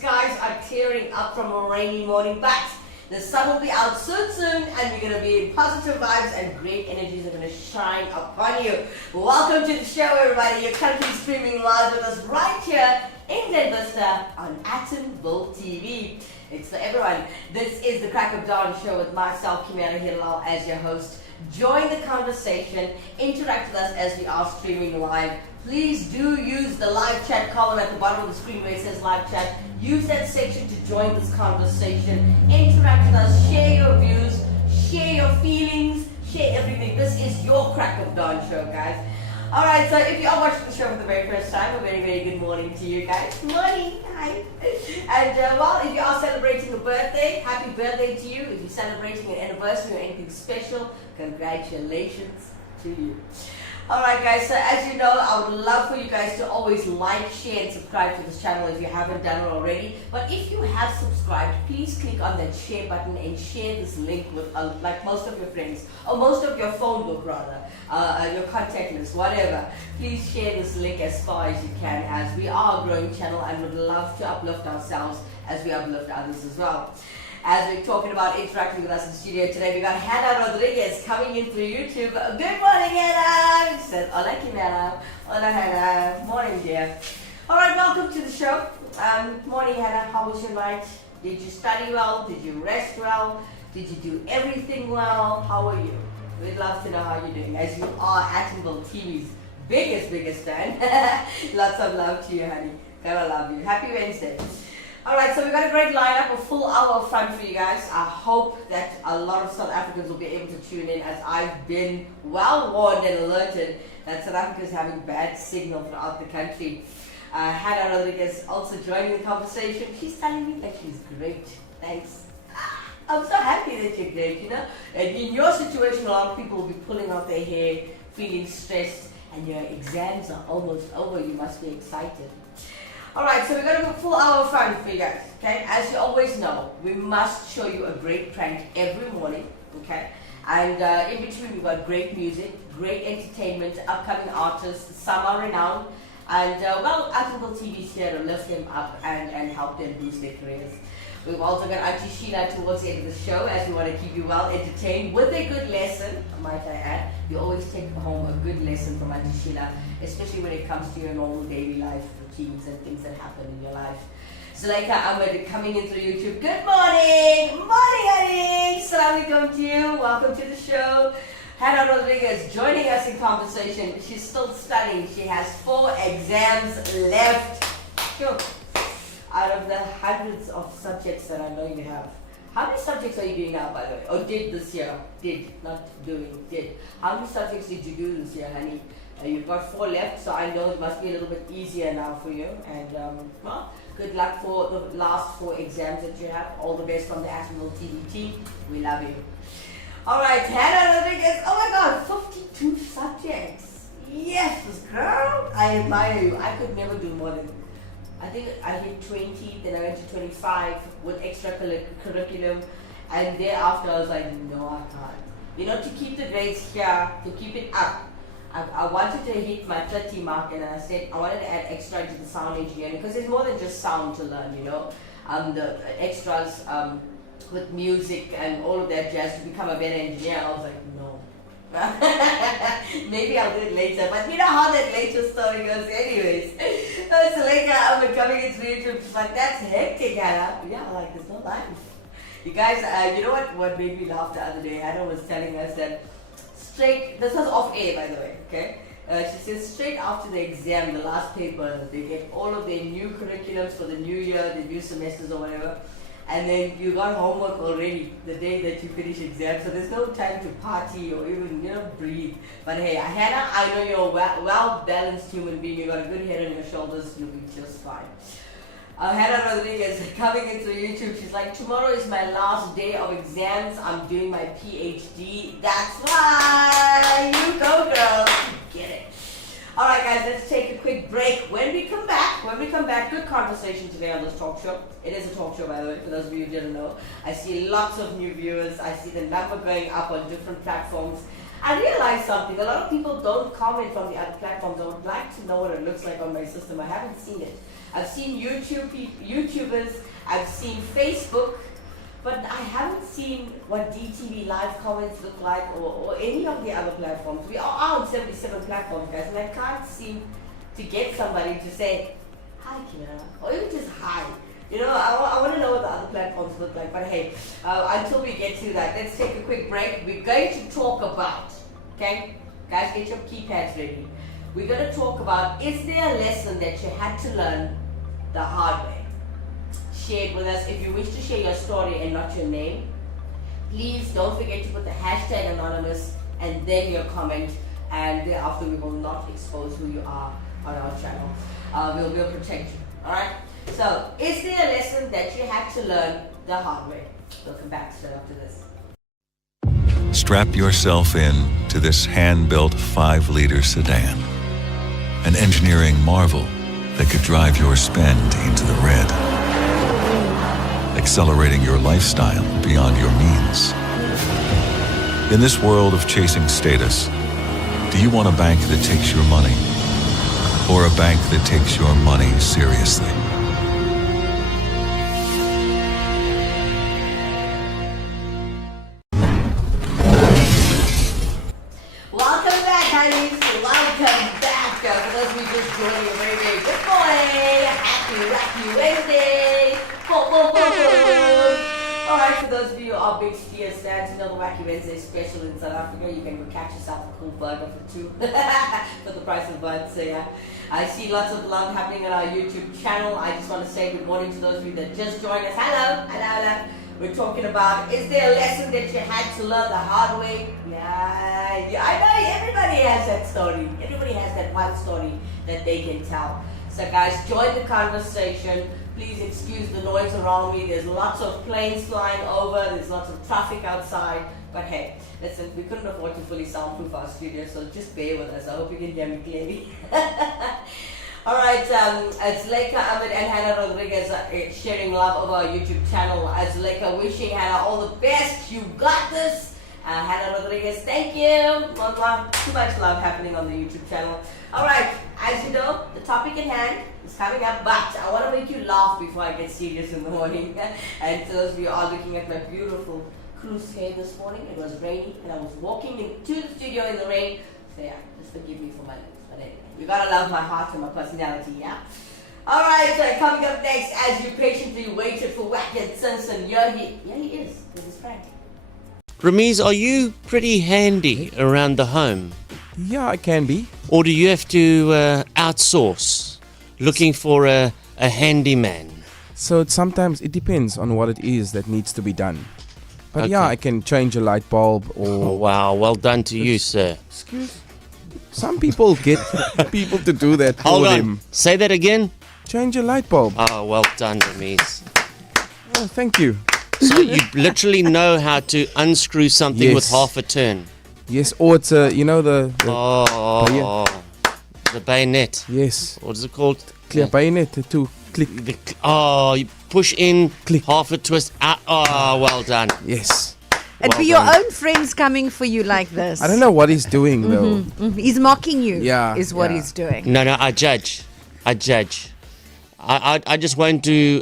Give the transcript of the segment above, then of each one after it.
skies are clearing up from a rainy morning, but the sun will be out soon, and we're going to be in positive vibes and great energies are going to shine upon you. Welcome to the show, everybody. You're currently streaming live with us right here in Glen Vista on Atomville TV. It's for everyone. This is the Crack of Dawn show with myself, Kimera, Heeralal, as your host. Join the conversation, interact with us as we are streaming live. Please do use the live chat column at the bottom of the screen where it says live chat. Use that section to join this conversation. Interact with us, share your views, share your feelings, share everything. This is your Crack of Dawn show, guys. Alright, so if you are watching the show for the very first time, a very, very good morning to you guys. Morning, hi. And well, if you are celebrating a birthday, happy birthday to you. If you're celebrating an anniversary or anything special, congratulations to you. Alright guys, so as you know, I would love for you guys to always like, share and subscribe to this channel if you haven't done it already. But if you have subscribed, please click on that share button and share this link with like most of your friends, or most of your phone book rather, your contact list, whatever. Please share this link as far as you can, as we are a growing channel and would love to uplift ourselves as we uplift others as well. As we're talking about interacting with us in the studio today, we got Hannah Rodriguez coming in through YouTube. Good morning, Hannah! She said, hola, Kimera. Hola, Hannah. Morning, dear. Alright, welcome to the show. Morning, Hannah. How was your night? Did you study well? Did you rest well? Did you do everything well? How are you? We'd love to know how you're doing, as you are Atomville TV's biggest fan. Lots of love to you, honey. Gotta love you. Happy Wednesday. Alright, so we've got a great lineup, a full hour front for you guys. I hope that a lot of South Africans will be able to tune in, as I've been well warned and alerted that South Africa is having bad signal throughout the country. Hannah Rodriguez also joining the conversation. She's telling me that she's great. Thanks. I'm so happy that you're great, you know. And in your situation, a lot of people will be pulling out their hair, feeling stressed, and your exams are almost over. You must be excited. Alright, so we're going to go full hour front for you guys, okay? As you always know, we must show you a great prank every morning, okay? And in between, we've got great music, great entertainment, upcoming artists, some are renowned, and well, Atomville TV is here to lift them up and help them boost their careers. We've also got Auntie Sheila towards the end of the show, as we want to keep you well entertained with a good lesson, might I add. You always take home a good lesson from Auntie Sheila, especially when it comes to your normal daily life routines and things that happen in your life. Zuleika Ahmed coming in through YouTube. Good morning! Morning, honey! Assalamu alaikum to you. Welcome to the show. Hannah Rodriguez joining us in conversation. She's still studying. She has 4 exams left. Sure. Out of the hundreds of subjects that I know you have. How many subjects are you doing now, by the way? Or did this year? Did, not doing, did. How many subjects did you do this year, honey? You've got 4 left, so I know it must be a little bit easier now for you. And well, good luck for the last 4 exams that you have. All the best from the Atomville TV team. We love you. Alright, Hannah Rodriguez. Oh my god, 52 subjects. Yes, girl. I admire you. I could never do more than, I think I hit 20, then I went to 25 with extra curriculum, and thereafter I was like, no, I can't. You know, to keep the grades here, to keep it up, I wanted to hit my 30 mark, and I said I wanted to add extra into the sound engineering, because there's more than just sound to learn, you know. The extras with music and all of that jazz to become a better engineer. I was like, no. Maybe I'll do it later, but you know how that later story goes anyways. So later I'm coming into YouTube, she's like, that's hectic, Hannah. Yeah, like, there's no life. You guys, you know what made me laugh the other day? Hannah was telling us that this was off air, by the way, okay? She says straight after the exam, the last paper, they get all of their new curriculums for the new year, the new semesters or whatever. And then you got homework already the day that you finish exam, so there's no time to party or even, you know, breathe. But hey, Hannah, I know you're a well-balanced human being. You got a good head on your shoulders, you'll be just fine. Hannah Rodriguez coming into YouTube. She's like, tomorrow is my last day of exams. I'm doing my PhD. That's why. You go, girl. Get it. Alright guys, let's take a quick break. When we come back, good conversation today on this talk show. It is a talk show, by the way, for those of you who didn't know. I see lots of new viewers. I see the number going up on different platforms. I realized something. A lot of people don't comment from the other platforms. I would like to know what it looks like on my system. I haven't seen it. I've seen YouTubers. I've seen Facebook. But I haven't seen what DTV live comments look like or any of the other platforms. We are on 77 platforms, guys, and I can't seem to get somebody to say, hi, Kimera, or even just hi. You know, I want to know what the other platforms look like, but hey, until we get to that, let's take a quick break. We're going to talk about, okay, guys, get your keypads ready. We're going to talk about, is there a lesson that you had to learn the hard way? Share it with us. If you wish to share your story and not your name, please don't forget to put the hashtag anonymous and then your comment, and thereafter we will not expose who you are on our channel. We'll protect you. Alright? So, is there a lesson that you had to learn the hard way? We'll come back straight after this. Strap yourself in to this hand-built 5-liter sedan. An engineering marvel that could drive your spend into the red. Accelerating your lifestyle beyond your means. In this world of chasing status, do you want a bank that takes your money? Or a bank that takes your money seriously? Welcome back, honeys. Welcome back. For those of you just joining, a very, very good morning. Happy Wednesday. Alright, for those of you who are big skiers fans, you know the Wacky Wednesday special in South Africa. You can go catch yourself a cool burger for 2 for the price of 1. So yeah, I see lots of love happening on our YouTube channel. I just want to say good morning to those of you that just joined us. Hello. We're talking about, is there a lesson that you had to learn the hard way? Yeah, I know everybody has that story. Everybody has that one story that they can tell. So guys, join the conversation. Please excuse the noise around me. There's lots of planes flying over. There's lots of traffic outside. But hey, listen, we couldn't afford to fully soundproof our studio, so just bear with us. I hope you can hear me clearly. Alright, it's Leica Ahmed and Hannah Rodriguez sharing love over our YouTube channel. As Leica wishing Hannah all the best. You got this. Hannah Rodriguez, thank you. Too much love happening on the YouTube channel. Alright, as you know, the topic at hand is coming up, but I want to make you laugh before I get serious in the morning. And for those of you who are looking at my beautiful cruise hair this morning, it was raining and I was walking into the studio in the rain. So yeah, just forgive me for my lips. But anyway, you gotta love my heart and my personality, yeah? Alright, so coming up next, as you patiently waited for Wacky Simpson, here he is. This is Frank. Ramiz, are you pretty handy around the home? Yeah, I can be. Or do you have to outsource, looking for a handyman? So sometimes it depends on what it is that needs to be done. But Okay. yeah, I can change a light bulb Oh, or... wow, well done to you, sir. Excuse? Some people get people to do that for Hold on, them. say that again. Change a light bulb. Oh, well done, Ramiz. Oh, thank you. So you literally know how to unscrew something with Yes. half a turn. Yes, or it's you know the Oh, the bayonet. yes, What is it called? clear bayonet to click. You push in, Click. half a twist out. Oh, well done. Yes. And Well for your done. own friends coming for you like this. I don't know what he's doing though. He's mocking you. Yeah, Is what yeah. he's doing. No, I judge. I just won't do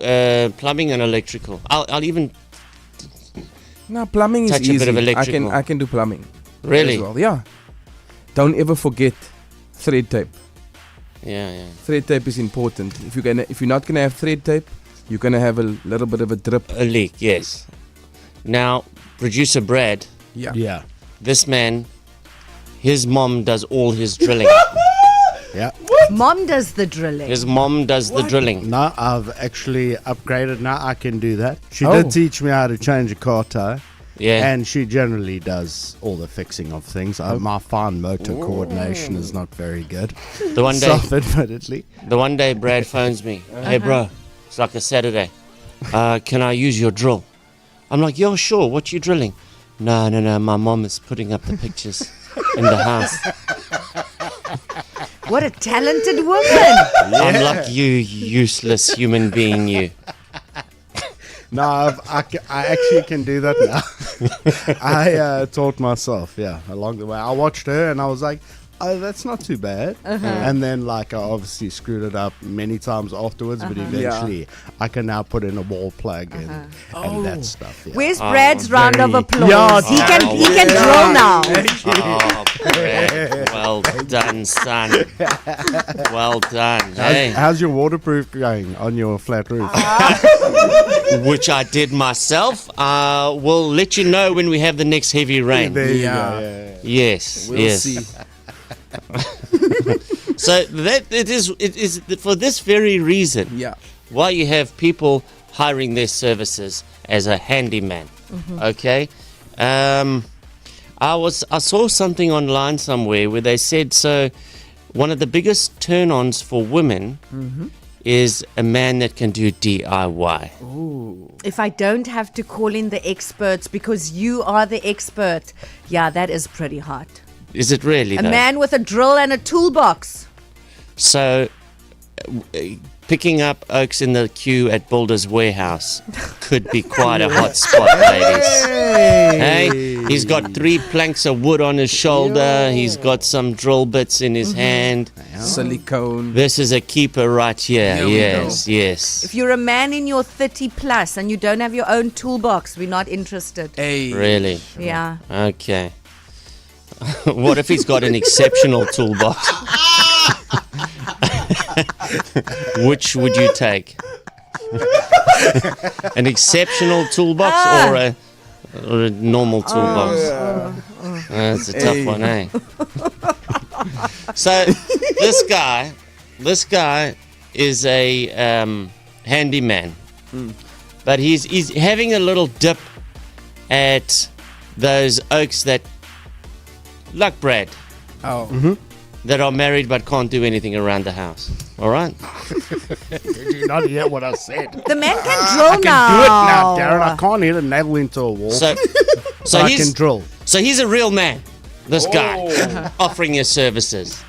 plumbing and electrical. I'll even No, plumbing is Touch a easy. bit of electrical. I can do plumbing. really. As well. Yeah. Don't ever forget thread tape. Yeah. Thread tape is important. If you're not gonna have thread tape, you're gonna have a little bit of a drip. A leak, yes. Now, producer Brad, Yeah. this man, his mom does all his drilling. Yeah. Mom does the drilling. His mom does the drilling. Now I've actually upgraded. Now I can do that. She Oh. did teach me how to change a car tire. Yeah. And she generally does all the fixing of things. My fine motor coordination is not very good. The one day, Self-admittedly. Brad phones me. Hey, bro, it's like a Saturday. Can I use your drill? I'm like, yeah, sure. What you drilling? No. My mom is putting up the pictures in the house. What a talented woman. I'm like, you useless human being, you. No, I actually can do that now. I taught myself, along the way. I watched her and I was like, oh, that's not too bad. And then, like, I obviously screwed it up many times afterwards, but eventually I can now put in a wall plug and that stuff. Yeah. Where's Brad's round of applause? Yeah, he can drill now. Oh, Brad. Well done, son. Well done. Hey. How's your waterproof going on your flat roof? Which I did myself. We'll let you know when we have the next heavy rain. There you Yeah. go. Yeah. Yes, We'll yes. see. So that it is for this very reason Yeah. why you have people hiring their services as a handyman. Okay, I saw something online somewhere where they said so. One of the biggest turn-ons for women is a man that can do DIY. If I don't have to call in the experts because you are the expert, yeah, that is pretty hot. Is it really? A though? man with a drill and a toolbox. So, picking up oaks in the queue at Builder's Warehouse could be quite a hot spot, ladies. Hey, he's got 3 planks of wood on his shoulder. He's got some drill bits in his hand. Silicone. This is a keeper right here. There we Yes, yes. If you're a man in your 30 plus and you don't have your own toolbox, we're not interested. Hey. Really? Yeah. Okay. What if he's got an exceptional toolbox? Which would you take? An exceptional toolbox or a normal toolbox? That's a tough one, eh? So this guy is a handyman, but he's having a little dip at those oaks that, like Brad, that are married but can't do anything around the house. All right. Did you not hear what I said? The man can drill I can now. do it now, Darren. I can't hit a nail into a wall. So I he's can drill. So he's a real man, this guy, offering his services.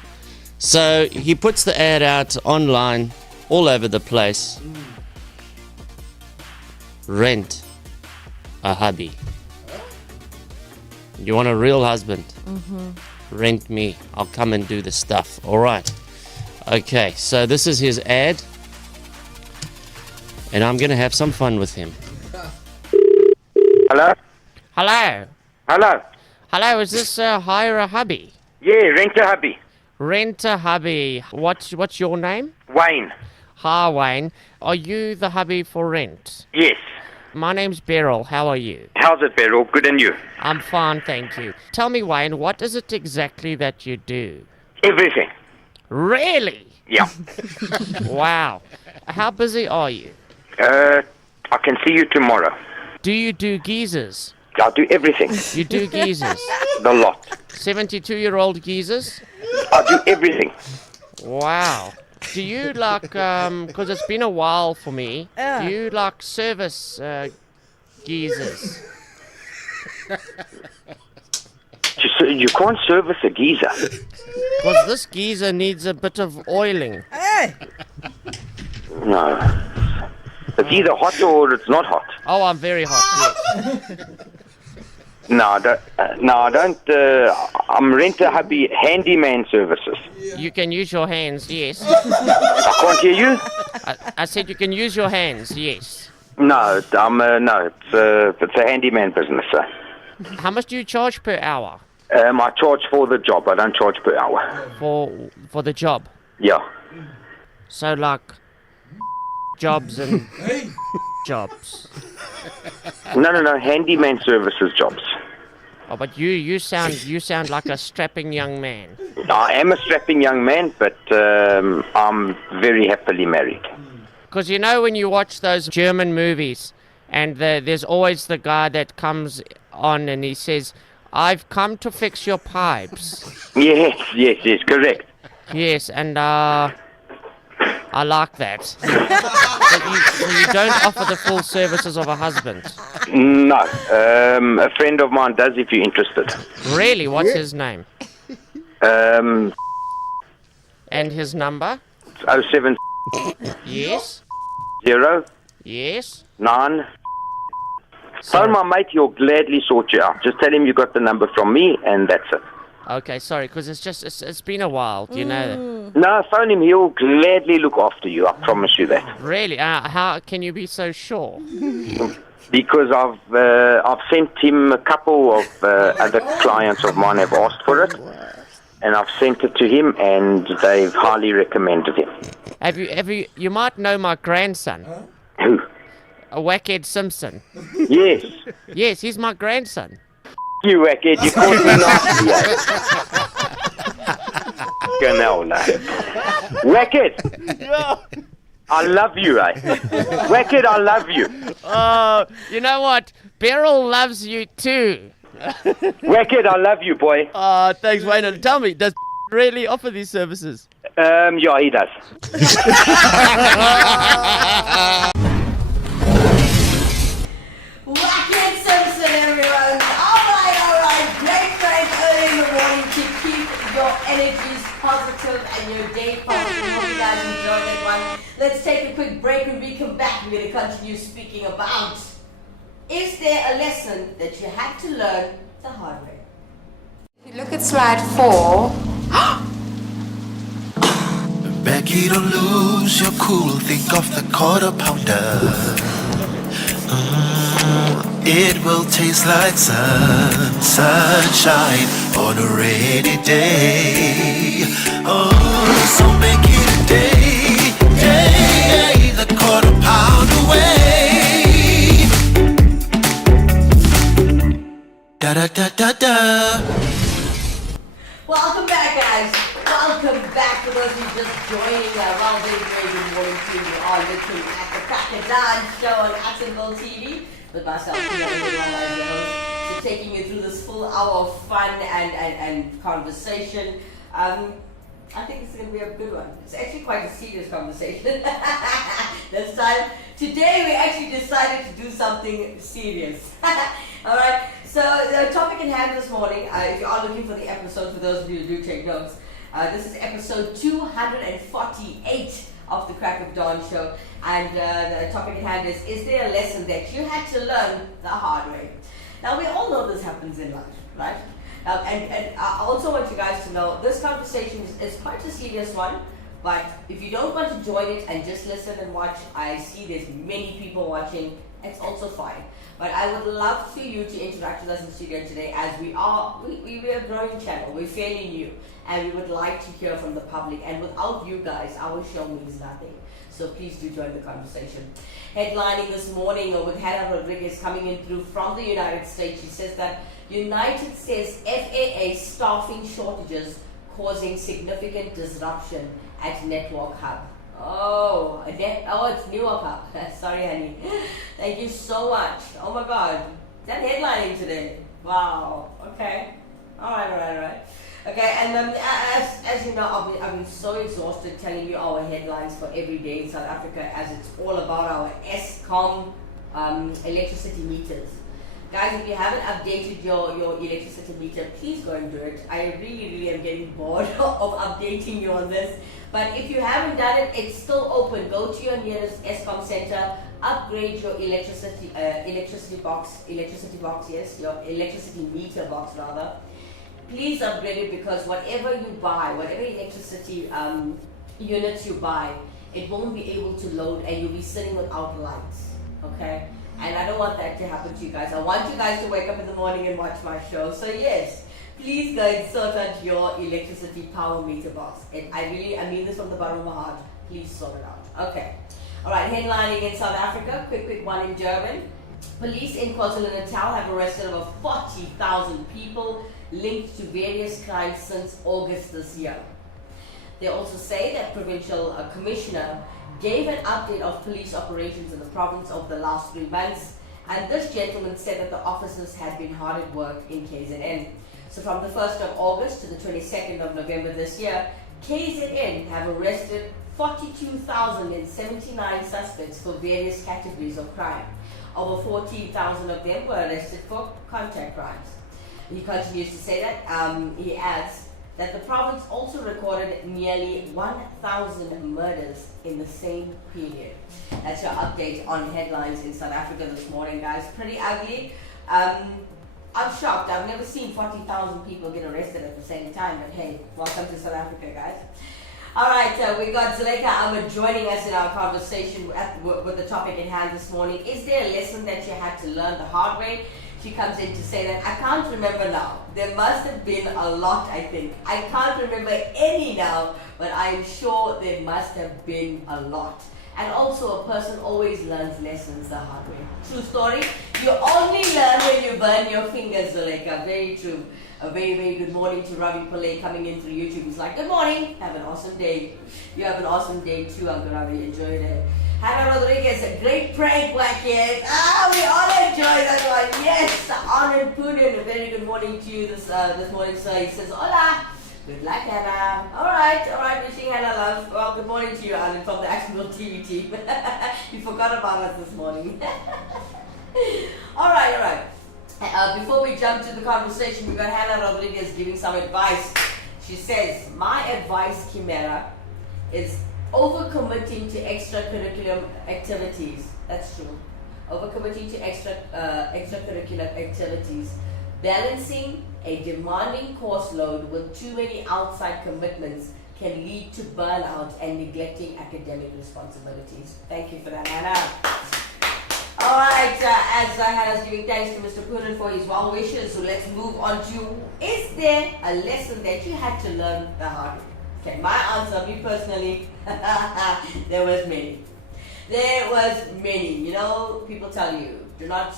So he puts the ad out online, all over the place. Rent a hubby. You want a real husband? Rent me. I'll come and do the stuff. All right. Okay, so this is his ad. And I'm going to have some fun with him. Hello? Hello. Hello? Hello, is this Hire a Hubby? Yeah, rent a hubby. Rent a Hubby. What's your name? Wayne. Hi, Wayne. Are you the hubby for rent? Yes. My name's Beryl. How are you? How's it, Beryl? Good, and you? I'm fine, thank you. Tell me, Wayne, what is it exactly that you do? Everything. Really? Yeah. Wow. How busy are you? I can see you tomorrow. Do you do geezers? I'll do everything. You do geezers? The lot. 72-year-old geezers? I'll do everything. Wow. Do you like, because it's been a while for me, do you like service geezers? You can't service a geezer. Because this geezer needs a bit of oiling. No. It's either hot or it's not hot. Oh, I'm very hot, yes. No, I don't. I'm rent a hubby handyman services. You can use your hands, yes. I can't hear you. I said you can use your hands, yes. No, no. It's a handyman business, sir. How much do you charge per hour I charge for the job. I don't charge per hour. for the job? Yeah. So like jobs and jobs. No. Handyman services jobs. Oh, but you sound like a strapping young man. I am a strapping young man, but I'm very happily married. Because you know when you watch those German movies, and there's always the guy that comes on and he says, "I've come to fix your pipes." Yes, correct. Yes, and I like that. So you don't offer the full services of a husband. No, a friend of mine does if you're interested. Really? What's his name? Um, And his number? 070 Yes. Yes. 9 Phone my mate, he'll gladly sort you out. Just tell him you got the number from me, and that's it. Okay, sorry, because it's been a while. Do you know No, phone him, he'll gladly look after you, I promise you that. that? Really? How can you be so sure? Because I've sent him a couple of other clients of mine have asked for it, and I've sent it to him, and they've highly recommended him. Have you? You might know my grandson, Who? Wackhead Simpson. Yes. Yes, he's my grandson. You wackhead, you called me nasty, Canola. Wackhead! I love you, eh? Wackhead, I love you. Oh, you know what? Beryl loves you too. Wackhead, I love you, boy. Oh, thanks, Wayne. Tell me, does really offer these services? Yeah, he does. Wackhead Simpson, everyone. All right. Great early in the morning to keep your energies positive and your day positive. Hope you guys enjoyed that one. Let's take a quick break. When we come back, we're going to continue speaking about, is there a lesson that you had to learn the hard way? If you look at slide 4, Becky, don't lose your cool. Think of the quarter pounder. It will taste like sunshine on a rainy day. Oh, so make it a day, the quarter pound away. Da da da da da. Welcome back, guys. Welcome back for those who just joining. Well, very good morning to you. You are looking at the Crack of Dawn show on Actonville TV with myself, Kimera, so taking you through this full hour of fun and conversation. I think it's going to be a good one. It's actually quite a serious conversation this time. Today we actually decided to do something serious. Alright, so the topic in hand this morning, if you are looking for the episode, for those of you who do take notes, this is episode 248 of the Crack of Dawn show, and the topic at hand is there a lesson that you had to learn the hard way? Now we all know this happens in life, right? And I also want you guys to know this conversation is quite a serious one, but if you don't want to join it and just listen and watch, I see there's many people watching, it's also fine. But I would love for you to interact with us in studio today, as we're a growing channel, we're fairly new, and we would like to hear from the public, and without you guys, our show means nothing. So please do join the conversation. Headlining this morning with Hannah Rodriguez coming in through from the United States, she says that United says FAA staffing shortages causing significant disruption at Network Hub. Oh, it's Newark Hub. Sorry, honey. Thank you so much. Oh my God, is that headlining today? Wow. Okay. All right. Okay, and as you know, I've been so exhausted telling you our headlines for every day in South Africa, as it's all about our Eskom electricity meters. Guys, if you haven't updated your electricity meter, please go and do it. I really am getting bored of updating you on this. But if you haven't done it, it's still open. Go to your nearest Eskom center, upgrade your electricity box, your electricity meter box rather. Please upgrade it, because whatever you buy, whatever electricity units you buy, it won't be able to load and you'll be sitting without lights, okay? And I don't want that to happen to you guys. I want you guys to wake up in the morning and watch my show. So yes, please go and sort out your electricity power meter box. I mean this from the bottom of my heart. Please sort it out. Okay. Alright, headlining in South Africa, quick one in Durban. Police in KwaZulu-Natal have arrested over 40,000 people linked to various crimes since August this year. They also say that Provincial Commissioner gave an update of police operations in the province over the last 3 months, and this gentleman said that the officers had been hard at work in KZN. So from the 1st of August to the 22nd of November this year, KZN have arrested 42,079 suspects for various categories of crime. Over 14,000 of them were arrested for contact crimes. He continues to say that, he adds, that the province also recorded nearly 1,000 murders in the same period. That's your update on headlines in South Africa this morning, guys. Pretty ugly. I'm shocked. I've never seen 40,000 people get arrested at the same time. But hey, welcome to South Africa, guys. All right, we got Zuleika Ahmed joining us in our conversation with the topic in hand this morning. Is there a lesson that you had to learn the hard way? She comes in to say that I can't remember now. There must have been a lot, I think. I can't remember any now, but I'm sure there must have been a lot. And also, a person always learns lessons the hard way. True story. You only learn when you burn your fingers, Zuleika. Very true. A very, very good morning to Ravi Pillay coming in through YouTube. He's like, good morning. Have an awesome day. You have an awesome day too, Uncle Ravi. Enjoy your day. Hannah Rodriguez, a great prank, Wackhead. We all enjoy that one. Yes. Anand Punin, a very good morning to you this morning, sir. He says, hola. Good luck, Hannah. All right. Wishing Hannah love. Well, good morning to you, Alan, from the Actionable TV team. You forgot about us this morning. All right. Before we jump to the conversation, we've got Hannah Rodriguez giving some advice. She says, my advice, Kimera, is overcommitting to extracurricular activities. That's true. Overcommitting to extracurricular activities. Balancing a demanding course load with too many outside commitments can lead to burnout and neglecting academic responsibilities. Thank you for that, Hannah. All right, as Hannah's giving thanks to Mr. Poonen for his well wishes, so let's move on to, is there a lesson that you had to learn the hard way? Okay, my answer, me personally, there was many. There was many. You know, people tell you, do not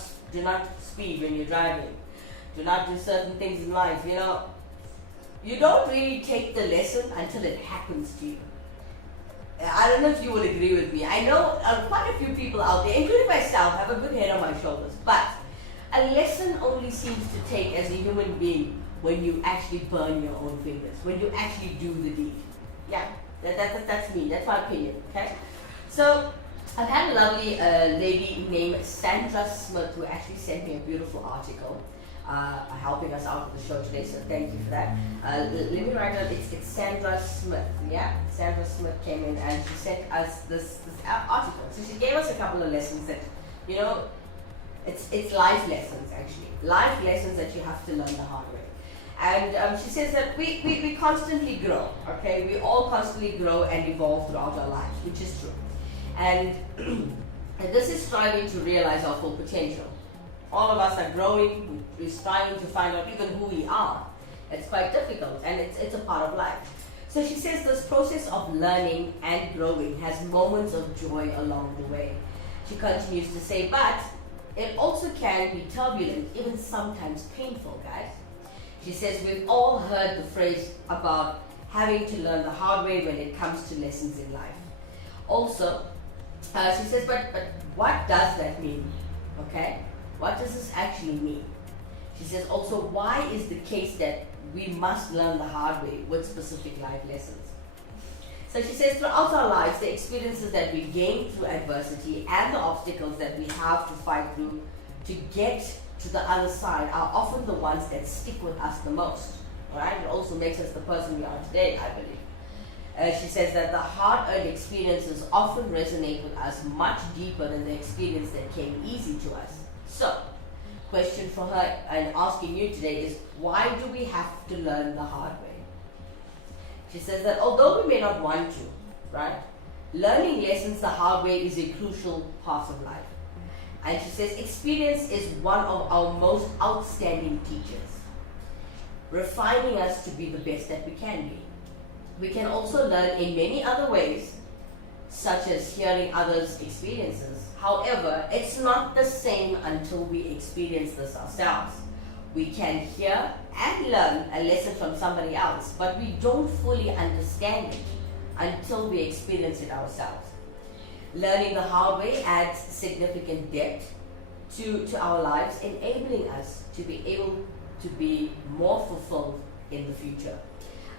speed when you're driving. Do not do certain things in life, you know. You don't really take the lesson until it happens to you. I don't know if you will agree with me. I know quite a few people out there, including myself, have a good head on my shoulders. But a lesson only seems to take as a human being when you actually burn your own fingers, when you actually do the deed. Yeah, that's me. That's my opinion, okay? So I've had a lovely lady named Sandra Smith who actually sent me a beautiful article helping us out with the show today, so thank you for that. Let me write down, it's Sandra Smith, yeah? Sandra Smith came in and she sent us this article. So she gave us a couple of lessons that, you know, it's life lessons actually. Life lessons that you have to learn the hard way. And she says that we constantly grow, okay? We all constantly grow and evolve throughout our lives, which is true. And this is striving to realize our full potential. All of us are growing, we're striving to find out even who we are. It's quite difficult and it's a part of life. So she says this process of learning and growing has moments of joy along the way. She continues to say, but it also can be turbulent, even sometimes painful, guys. She says we've all heard the phrase about having to learn the hard way when it comes to lessons in life. Also, she says, but what does that mean? Okay? What does this actually mean? She says also, why is the case that we must learn the hard way with specific life lessons? So she says, throughout our lives, the experiences that we gain through adversity and the obstacles that we have to fight through to get to the other side are often the ones that stick with us the most. Right? It also makes us the person we are today, I believe. She says that the hard-earned experiences often resonate with us much deeper than the experience that came easy to us. So, question for her and asking you today is, why do we have to learn the hard way? She says that although we may not want to, right, learning lessons the hard way is a crucial part of life. And she says experience is one of our most outstanding teachers, refining us to be the best that we can be. We can also learn in many other ways, such as hearing others' experiences. However, it's not the same until we experience this ourselves. We can hear and learn a lesson from somebody else, but we don't fully understand it until we experience it ourselves. Learning the hard way adds significant depth to our lives, enabling us to be able to be more fulfilled in the future.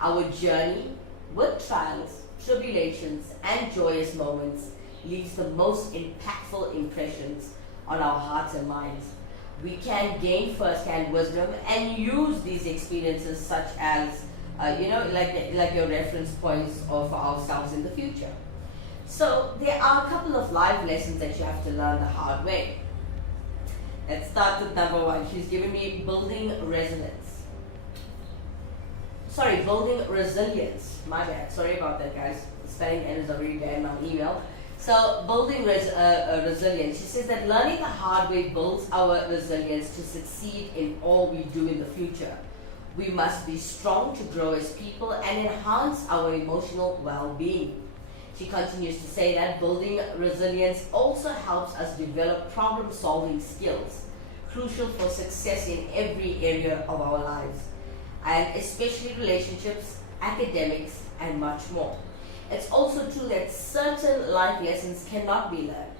Our journey with trials, tribulations, and joyous moments leaves the most impactful impressions on our hearts and minds. We can gain first-hand wisdom and use these experiences such as like your reference points of ourselves in the future. So there are a couple of life lessons that you have to learn the hard way. Let's start with number one. She's given me building resilience. Building resilience. My bad. Sorry about that, guys. The spelling errors are really bad in my email. So building resilience. She says that learning the hard way builds our resilience to succeed in all we do in the future. We must be strong to grow as people and enhance our emotional well-being. She continues to say that building resilience also helps us develop problem-solving skills, crucial for success in every area of our lives, and especially relationships, academics, and much more. It's also true that certain life lessons cannot be learned.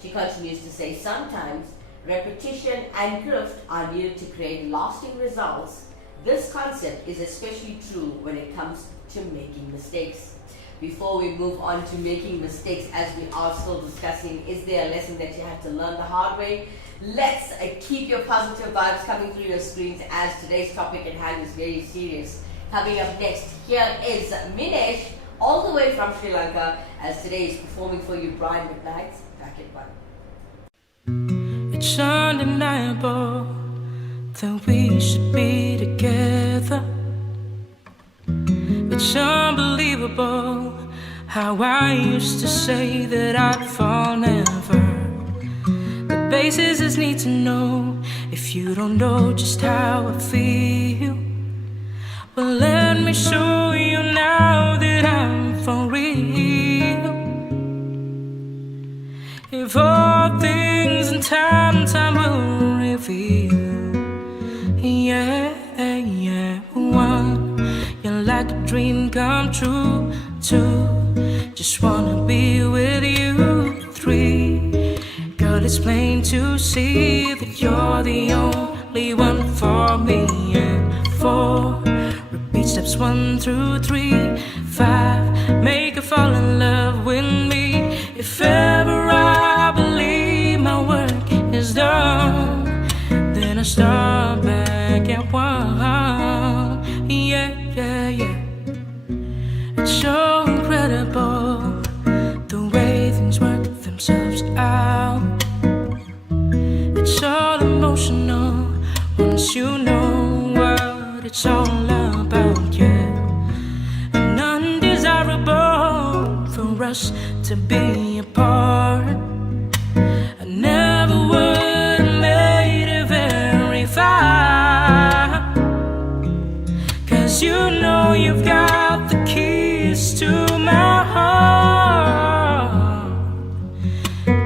She continues to say sometimes repetition and growth are needed to create lasting results. This concept is especially true when it comes to making mistakes. Before we move on to making mistakes, as we are still discussing, is there a lesson that you have to learn the hard way? Let's keep your positive vibes coming through your screens, as today's topic at hand is very serious. Coming up next, here is Minesh, all the way from Sri Lanka, as today is performing for you Brian McKnight, back at one. It's undeniable that we should be together. It's unbelievable how I used to say that I'd fall never. The basis is need to know if you don't know just how I feel. Well, let me show you now that I'm for real. If all things in time will reveal. Yeah, one, you're like a dream come true. Two, just wanna be with you. Three, girl, it's plain to see that you're the only one for me. And four, repeat steps 1 through 3. 5, make her fall in love with me. If ever I believe my work is done, then I start back at 1. Yeah. It's so incredible the way things work themselves out. It's all emotional once you know what it's all about, yeah. And undesirable for us to be apart. I never would have made it very far, 'cause you know you've got the keys to my heart.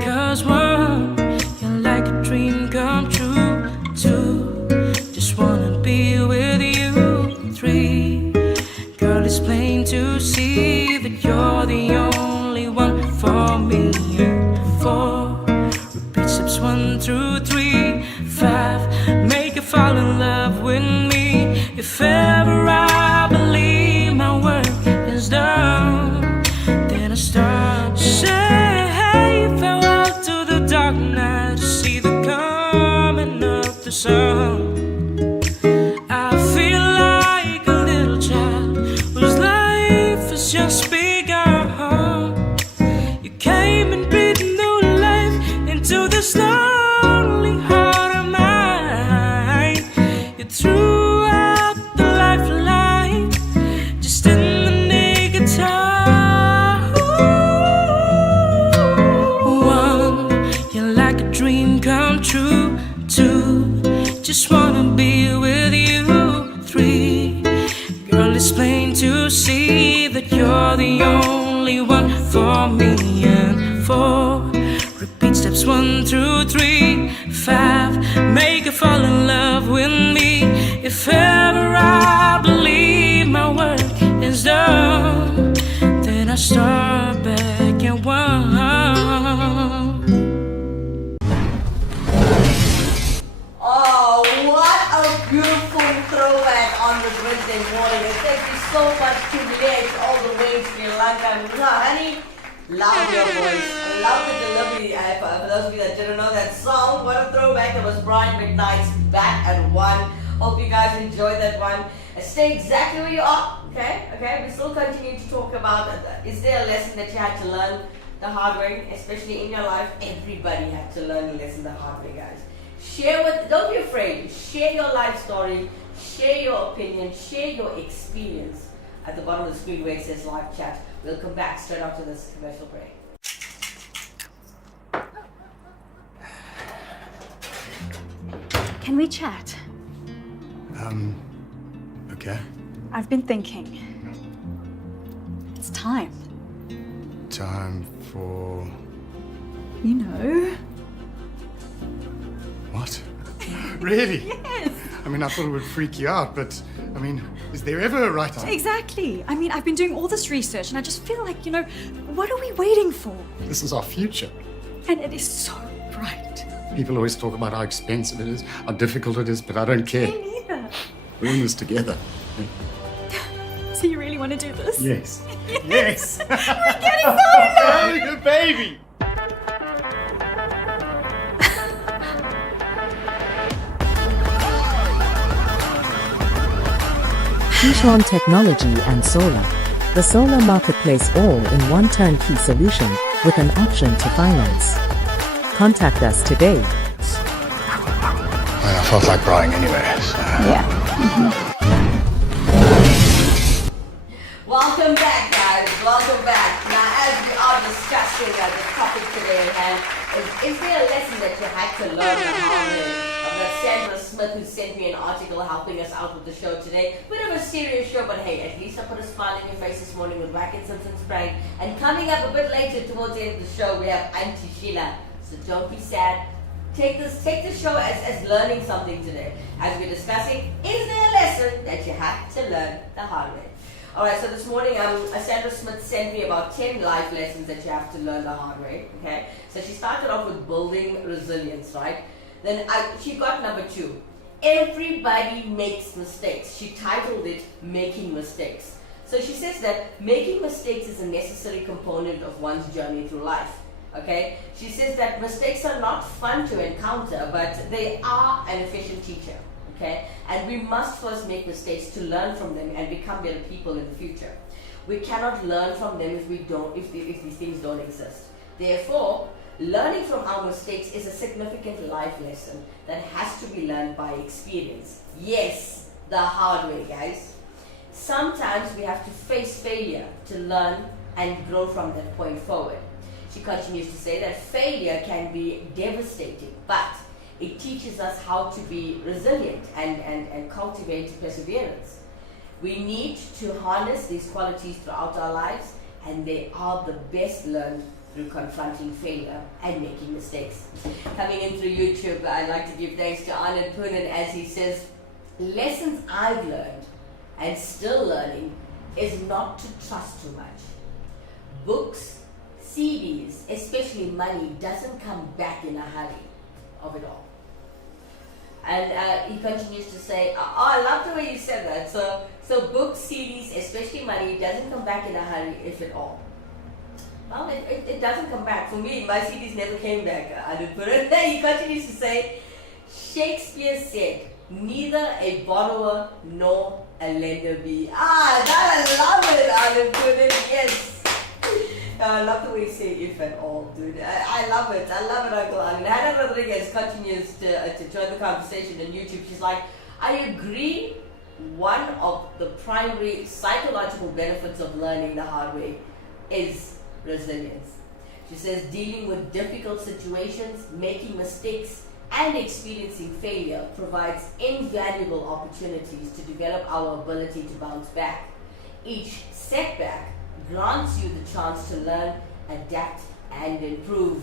'Cause 1, you're like a dream come true. 2, just wanna be with you. 3, girl, it's plain to see that you're the only one for me. 4, repeat steps 1 through 3. 5, make her fall in love with me. If ever I believe my work is done, then I start. Say farewell to the dark night, to see the coming of the sun. I feel like a little child whose life has just begun. You came and breathed new life into this lonely heart of mine. You threw out the lifeline just in the nick of time. 1, you're like a dream come true. 2, just wanna be with you. 3, girl, it's plain to see that you're the only one for me. And 4, repeat steps 1 through 3. 5, make her fall in love with me. If ever I believe my work is done, then I start back at 1. Oh, what a beautiful throwback on this Wednesday morning. And thank you so much to Minesh all the way in Sri Lanka. Honey, love your voice. Love the delivery. For those of you that didn't know that song, what a throwback. That was Brian McKnight's Back at 1. Hope you guys enjoyed that one. Stay exactly where you are. Okay. We still continue to talk about is there a lesson that you had to learn the hard way, especially in your life? Everybody had to learn a lesson the hard way, guys. Don't be afraid. Share your life story. Share your opinion. Share your experience. At the bottom of the screen where it says live chat. We'll come back straight after this commercial break. Can we chat? Okay. I've been thinking. It's time. Time for... You know. What? Really? Yes. I mean, I thought it would freak you out, but, I mean, is there ever a right time? Exactly. I mean, I've been doing all this research and I just feel like, what are we waiting for? This is our future. And it is so bright. People always talk about how expensive it is, how difficult it is, but I don't care. Me neither. We're in this together. So you really want to do this? Yes. Yes! We're getting so You're a baby! Keychron Technology and Solar. The solar marketplace all in one turnkey solution with an option to finance. Contact us today. I felt like crying anyway, so... Yeah. Welcome back, guys. Welcome back. Now, as we are discussing the topic today at hand, is there a lesson that you had to learn the hard way? I've got Sandra Smith who sent me an article helping us out with the show today. Bit of a serious show, but hey, at least I put a smile on your face this morning with Wackett Simpson's Brain. And coming up a bit later towards the end of the show, we have Auntie Sheila. So don't be sad. Take the show as learning something today. As we're discussing, is there a lesson that you had to learn the hard way? Alright, so this morning Sandra Smith sent me about 10 life lessons that you have to learn the hard way. Okay, so she started off with building resilience, right? Then she got number 2. Everybody makes mistakes. She titled it Making Mistakes. So she says that making mistakes is a necessary component of one's journey through life. Okay, she says that mistakes are not fun to encounter, but they are an efficient teacher. Okay, and we must first make mistakes to learn from them and become better people in the future. We cannot learn from them if these things don't exist. Therefore, learning from our mistakes is a significant life lesson that has to be learned by experience. Yes, the hard way, guys. Sometimes we have to face failure to learn and grow from that point forward. She continues to say that failure can be devastating, but it teaches us how to be resilient and cultivate perseverance. We need to harness these qualities throughout our lives, and they are the best learned through confronting failure and making mistakes. Coming in through YouTube, I'd like to give thanks to Anand Poonen as he says, lessons I've learned and still learning is not to trust too much. Books, CDs, especially money, doesn't come back in a hurry of it all. And he continues to say, I love the way you said that. So books, CDs, especially money, doesn't come back in a hurry, if at all. Well, it doesn't come back. For me, my CDs never came back. I didn't put it there. He continues to say, Shakespeare said, neither a borrower nor a lender be. That I love it, I didn't put it, yes. I love the way you say if at all, dude. I love it. I love it, Uncle Alan. Hannah Rodriguez continues to join the conversation on YouTube. She's like, I agree one of the primary psychological benefits of learning the hard way is resilience. She says dealing with difficult situations, making mistakes, and experiencing failure provides invaluable opportunities to develop our ability to bounce back. Each setback grants you the chance to learn, adapt, and improve.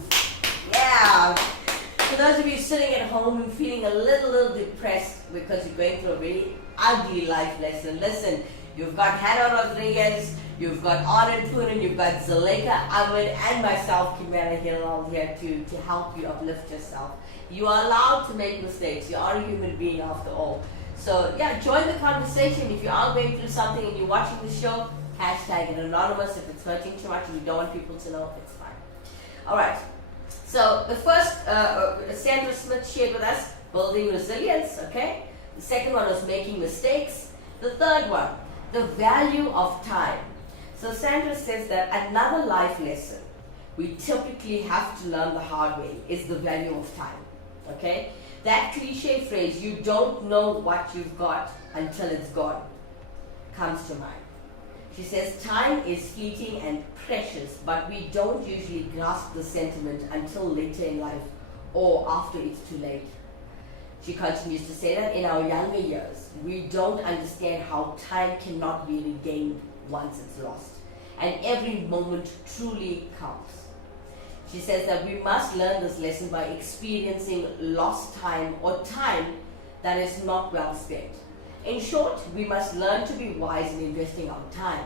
Yeah! For those of you sitting at home and feeling a little depressed because you're going through a very ugly life lesson, listen, you've got Hannah Rodriguez, you've got Anand Poonen, you've got Zuleika Ahmed, and myself, Kimera, Heeralal, here to help you uplift yourself. You are allowed to make mistakes. You are a human being after all. So yeah, join the conversation. If you are going through something and you're watching the show, hashtag it anonymous. If it's hurting too much and you don't want people to know, it's fine. Alright, so the first, Sandra Smith shared with us building resilience, okay? The second one was making mistakes. The third one, the value of time. So Sandra says that another life lesson we typically have to learn the hard way is the value of time. Okay? That cliche phrase, you don't know what you've got until it's gone, comes to mind. She says time is fleeting and precious, but we don't usually grasp the sentiment until later in life or after it's too late. She continues to say that in our younger years, we don't understand how time cannot be regained once it's lost, and every moment truly counts. She says that we must learn this lesson by experiencing lost time or time that is not well spent. In short, we must learn to be wise in investing our time.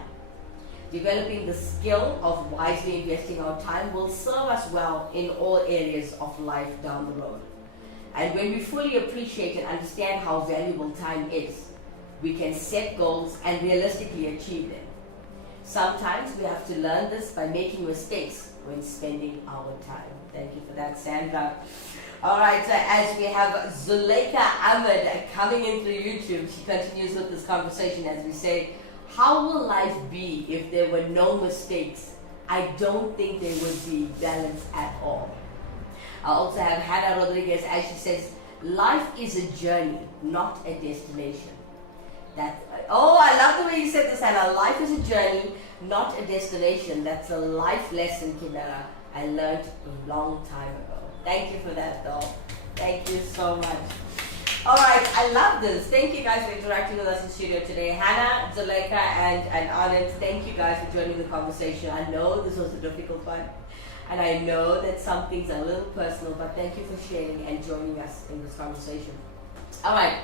Developing the skill of wisely investing our time will serve us well in all areas of life down the road. And when we fully appreciate and understand how valuable time is, we can set goals and realistically achieve them. Sometimes we have to learn this by making mistakes when spending our time. Thank you for that, Sandra. All right, so as we have Zuleika Ahmed coming in through YouTube, she continues with this conversation as we say, how will life be if there were no mistakes? I don't think there would be balance at all. I also have Hannah Rodriguez as she says, life is a journey, not a destination. Oh, I love the way you said this, Hannah. Life is a journey, not a destination. That's a life lesson, Kimera, I learned a long time ago. Thank you for that, though. Thank you so much. All right, I love this. Thank you guys for interacting with us in studio today. Hannah, Zuleika, and Anand, thank you guys for joining the conversation. I know this was a difficult one, and I know that some things are a little personal, but thank you for sharing and joining us in this conversation. All right,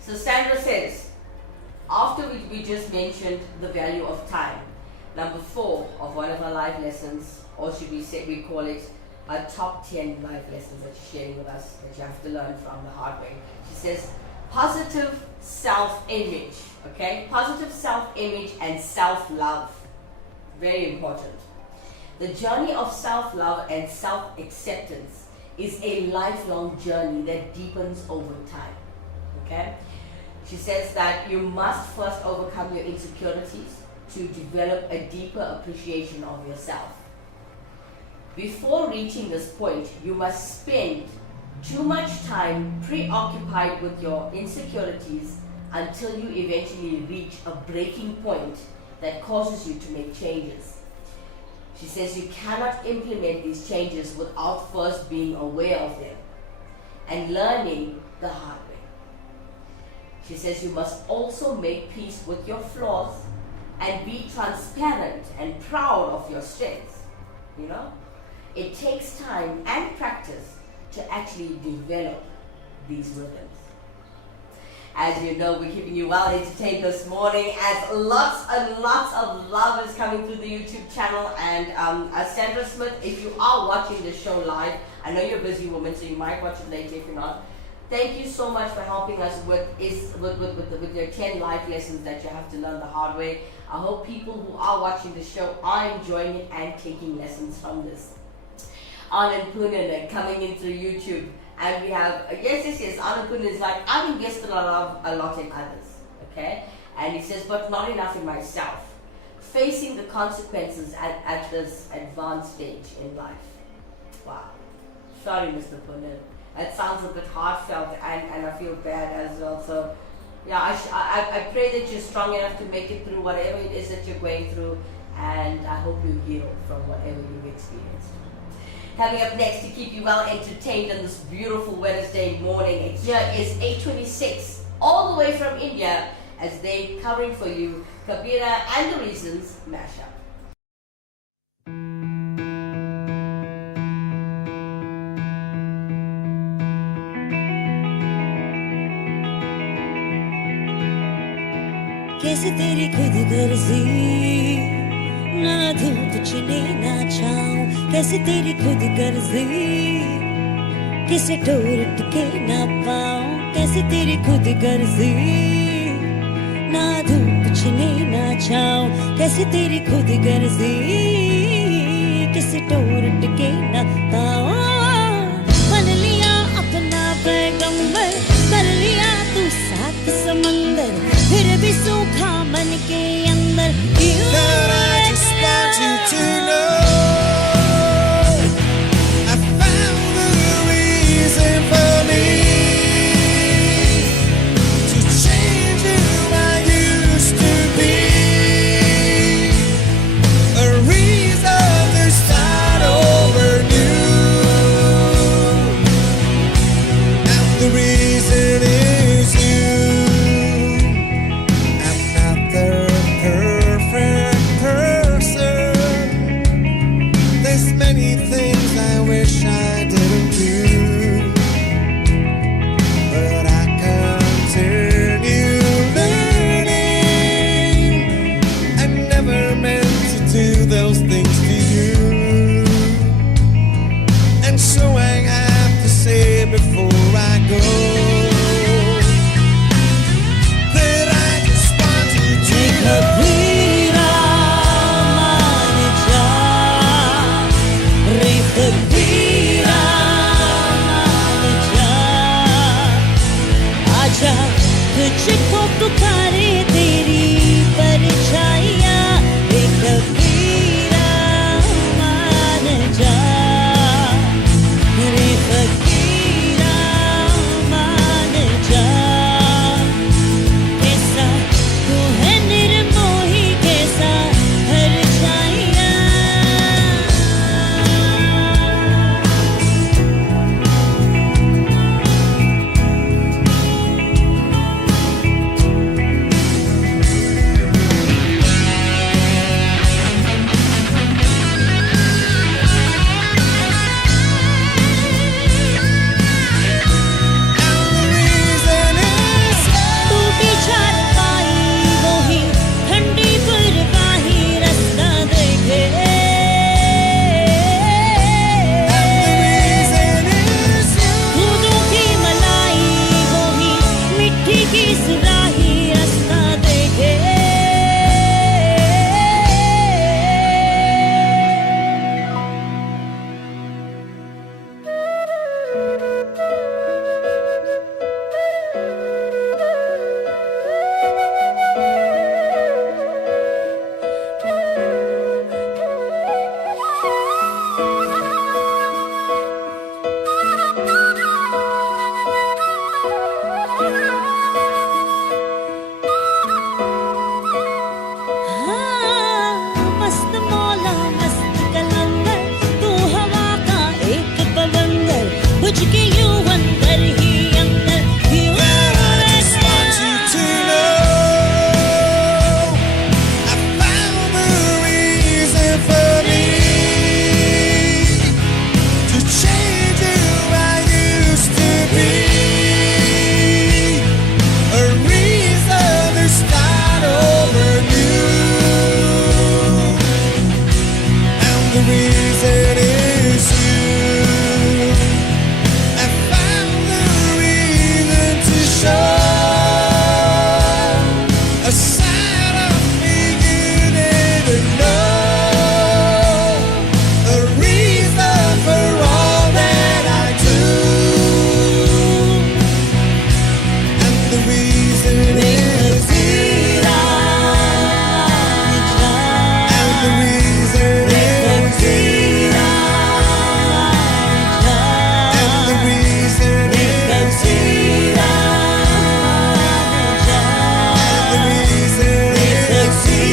so Sandra says, after we just mentioned the value of time, number 4 of one of our life lessons, or should we say, we call it our top 10 life lessons that you're sharing with us that you have to learn from the hard way. She says, positive self-image, okay? Positive self-image and self-love. Very important. The journey of self-love and self-acceptance is a lifelong journey that deepens over time, okay? She says that you must first overcome your insecurities to develop a deeper appreciation of yourself. Before reaching this point, you must spend too much time preoccupied with your insecurities until you eventually reach a breaking point that causes you to make changes. She says you cannot implement these changes without first being aware of them and learning the hard way. She says you must also make peace with your flaws and be transparent and proud of your strengths. You know, it takes time and practice to actually develop these rhythms. As you know, we're keeping you well entertained this morning as lots and lots of love is coming through the YouTube channel. And Sandra Smith, if you are watching the show live, I know you're a busy woman, so you might watch it later if you're not. Thank you so much for helping us with your 10 life lessons that you have to learn the hard way. I hope people who are watching the show are enjoying it and taking lessons from this. Anand Poonen coming in through YouTube. And we have, yes, Anand Poonen is like, I've invested a lot in others, okay? And he says, but not enough in myself. Facing the consequences at this advanced stage in life. Wow. Sorry, Mr. Poonen. It sounds a bit heartfelt and I feel bad as well. So, yeah, I pray that you're strong enough to make it through whatever it is that you're going through. And I hope you heal from whatever you've experienced. Coming up next to keep you well entertained on this beautiful Wednesday morning, here is 826, all the way from India, as they covering for you Kimera and the Reasons mashup. कैसे तेरी खुद गर्जी ना धूप छिने ना छाऊं कैसे तेरी खुद गर्जी किसे टोर टिके ना पाऊं कैसे तेरी खुद गर्जी ना धूप छिने ना छाऊं कैसे तेरी खुद गर्जी किसे टोर टिके ना पाऊं बन लिया अपना पैगंबर कर लिया तू सात समंदर फिर भी बन के अंदर क्यों But I just want you to know I found the reason for me to change who I used to be. A reason to start over new. And the reason is you. I'm not the perfect person. There's many things I wish I didn't do. But I continue learning. I never meant to do those things to you. And so I have to say before I go that I just want you to know. कबीरा मान जा रे कबीरा मान जा आजा तुझको पुकारे तेरी परछाइयाँ रे कबीरा मान जा रे कबीरा मान जा कैसा तू है निर्मोही कैसा हर छाइया टूटी चारपाई वही ठंडी पुरवाही रास्ता देखे दूधों की मलाई वही मिट्टी की सुराही रास्ता देखे हाँ, मस्त मौला मस्त कलंदर तू हवा का एक बवंदर बुझ के यूं अंदर ही अंदर क्यों I just want you to know I found the reason for me to change who I used to be. A reason to start over new. And the reason is you. I found the reason to show a side of me you didn't know. A reason for all that I do. And the reason is you. And the reason is you. And the reason is you. And the reason is you.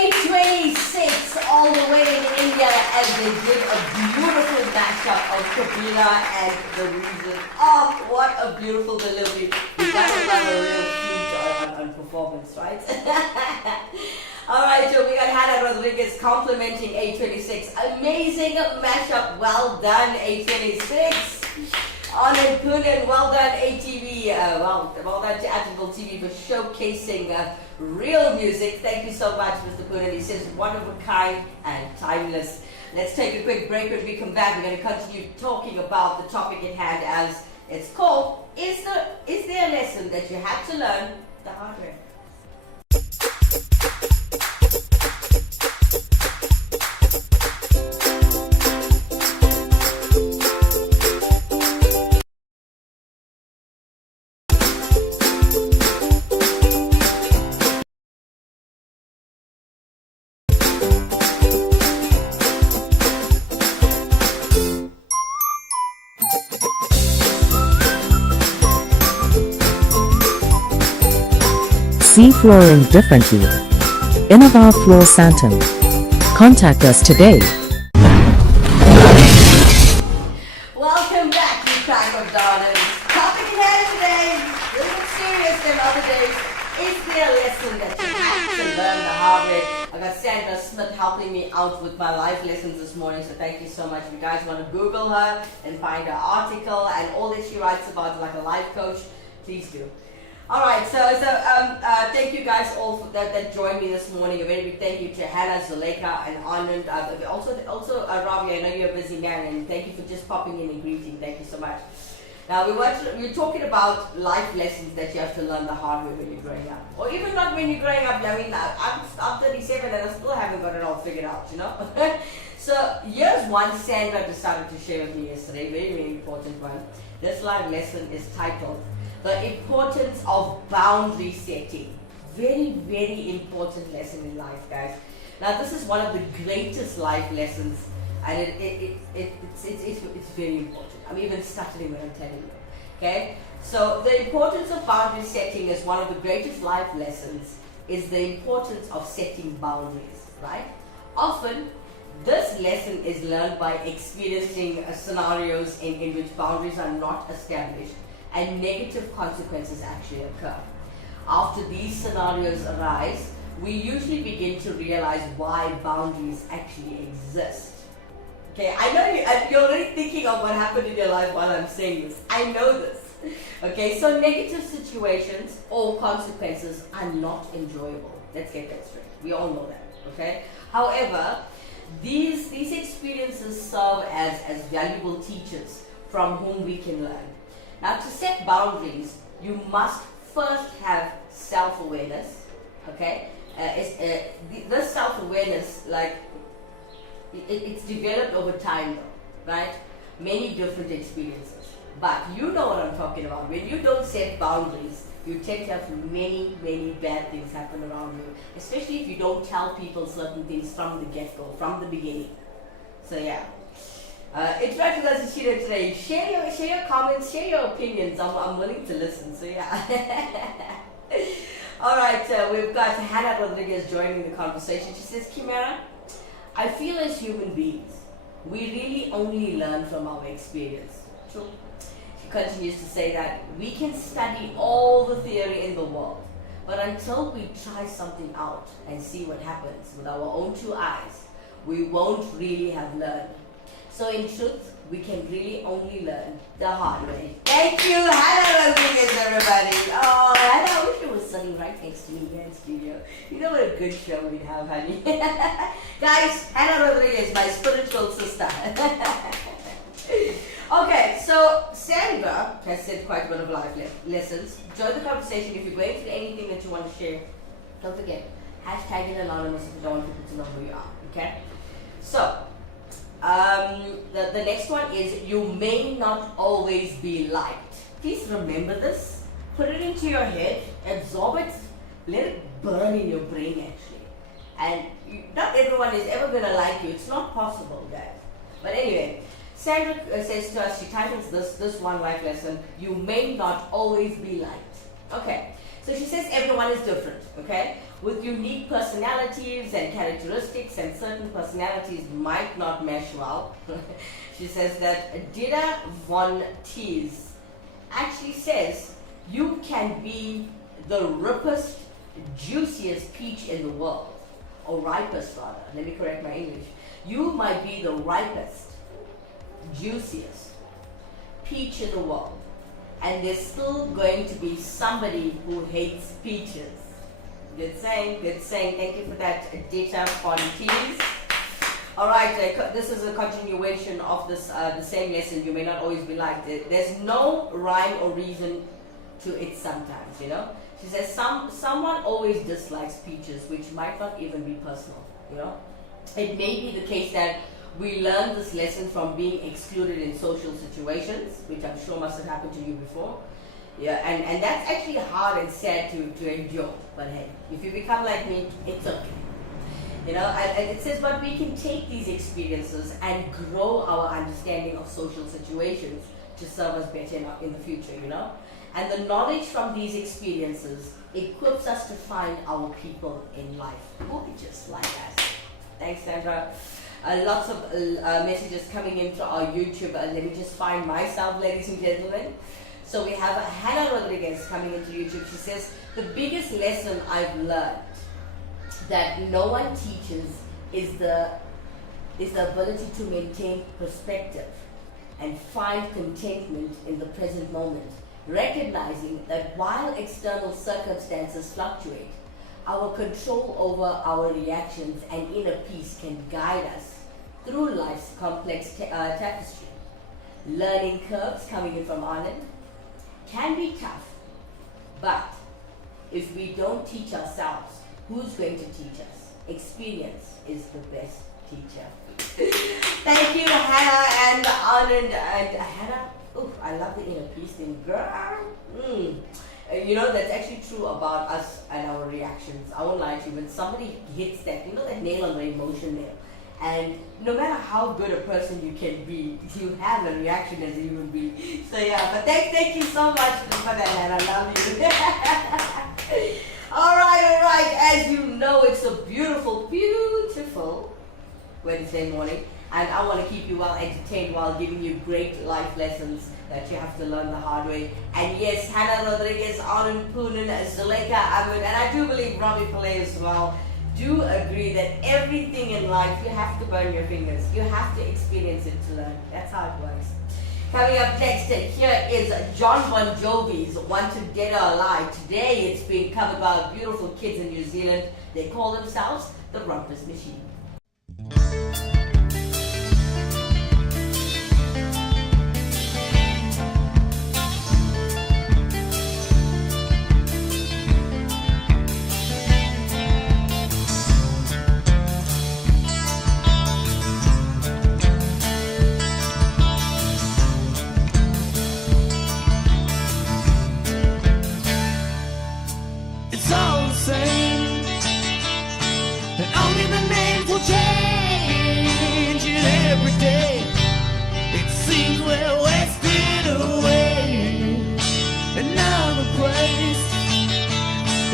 A26 all the way in India, and they did a beautiful mashup of Kabila and The Reason. Oh, what a beautiful delivery. You guys have a real cute on performance, right? Alright, so we got Hannah Rodriguez complimenting A26. Amazing mashup. Well done, A26. Anand Poonen, well done ATV, well done to Attenville TV for showcasing real music. Thank you so much, Mr. Poonen. He says one of a kind and timeless. Let's take a quick break. When we come back, we're going to continue talking about the topic at hand, as it's called, is there a lesson that you had to learn the hard way? See flooring differently. Innova Floor Santam. Contact us today. Welcome back to Crack of Dawn. And topic in hand today, a little bit serious than other days. Is there a lesson that you have to learn the hard way? I got Sandra Smith helping me out with my life lessons this morning, so thank you so much. If you guys want to Google her and find her article and all that she writes about, like a life coach, please do. All right, so thank you guys all for that joined me this morning. A very big thank you to Hannah, Zuleika, and Anand. Also Ravi, I know you're a busy man, and thank you for just popping in and greeting. Thank you so much. Now we were talking about life lessons that you have to learn the hard way when you're growing up, or even not when you're growing up. I mean, I'm 37 and I still haven't got it all figured out, you know. So here's one Sandra decided to share with me yesterday. Very, very important one. This life lesson is titled "The Importance of Boundary Setting." Very, very important lesson in life, guys. Now this is one of the greatest life lessons, and it's very important. I'm even stuttering when I'm telling you. Okay? So the importance of boundary setting is one of the greatest life lessons, is the importance of setting boundaries, right? Often this lesson is learned by experiencing scenarios in which boundaries are not established and negative consequences actually occur. After these scenarios arise, we usually begin to realize why boundaries actually exist. Okay, I know you're already thinking of what happened in your life while I'm saying this. I know this. Okay, so negative situations or consequences are not enjoyable. Let's get that straight. We all know that. Okay. However, these experiences serve as valuable teachers from whom we can learn. Now, to set boundaries, you must first have self-awareness. Okay, this self-awareness, like, it's developed over time though, right? Many different experiences. But you know what I'm talking about. When you don't set boundaries, you tend to have many, many bad things happen around you. Especially if you don't tell people certain things from the get-go, from the beginning. So yeah. Interact with us today. Share your comments, share your opinions. I'm willing to listen. So yeah. Alright, we've got Hannah Rodriguez joining the conversation. She says, Kimera, I feel as human beings, we really only learn from our experience. True. She continues to say that we can study all the theory in the world, but until we try something out and see what happens with our own two eyes, we won't really have learned. So in truth, we can really only learn the hard way. Thank you, Hannah Rodriguez, everybody. Oh, Hannah, I wish you were sitting right next to me here in studio. You know what a good show we'd have, honey. Guys, Hannah Rodriguez, my spiritual sister. Okay, so Sandra has said quite a bit of life lessons. Join the conversation. If you're going through anything that you want to share, don't forget, hashtag it anonymous if you don't want people to know who you are, okay? So, the next one is, you may not always be liked. Please remember this. Put it into your head, absorb it, let it burn in your brain actually. And not everyone is ever going to like you. It's not possible, guys. But anyway, Sandra says to us, she titles this one life lesson, you may not always be liked. Okay, so she says everyone is different, okay? With unique personalities and characteristics, and certain personalities might not mesh well. She says that Dida von Teese actually says you can be the rippest, juiciest peach in the world, or ripest rather. Let me correct my English. You might be the ripest, juiciest peach in the world, and there's still going to be somebody who hates peaches. Good saying, good saying. Thank you for that, Dita Fontes. Alright, this is a continuation of this the same lesson. You may not always be liked. There's no rhyme or reason to it sometimes, you know. She says someone always dislikes peaches, which might not even be personal, you know. It may be the case that we learn this lesson from being excluded in social situations, which I'm sure must have happened to you before. Yeah, and that's actually hard and sad to endure. But hey, if you become like me, it's okay. You know, and it says, but we can take these experiences and grow our understanding of social situations to serve us better in the future, you know. And the knowledge from these experiences equips us to find our people in life who are just like us. Thanks, Sandra. Lots of messages coming into our YouTube. Let me just find myself, ladies and gentlemen. So we have Hannah Rodriguez coming into YouTube. She says, the biggest lesson I've learned that no one teaches is the ability to maintain perspective and find contentment in the present moment, recognizing that while external circumstances fluctuate, our control over our reactions and inner peace can guide us through life's complex tapestry. Learning curves, coming in from Anand, can be tough, but if we don't teach ourselves, who's going to teach us? Experience is the best teacher. Thank you, Hannah and Anand. And Hannah, oof, I love the inner peace thing, girl. You know, that's actually true about us and our reactions. I won't lie to you, when somebody hits that, you know, that nail on the emotion nail. And no matter how good a person you can be, you have a reaction as a human being. So yeah, but thank you so much for that, Hannah. I love you. Alright. As you know, it's a beautiful Wednesday morning. And I want to keep you well entertained while giving you great life lessons that you have to learn the hard way. And yes, Hannah Rodriguez, Anand Poonen, Zuleika Ahmed, and I do believe Robbie Pillay as well, do agree that everything in life, you have to burn your fingers. You have to experience it to learn. That's how it works. Coming up next, here is John Bon Jovi's Wanted Dead or Alive. Today it's being covered by our beautiful kids in New Zealand. They call themselves the Rumpus Machine.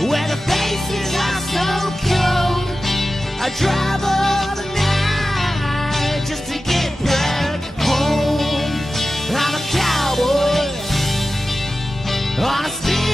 Where the faces are so cold, I drive all the night just to get back home. I'm a cowboy on a steam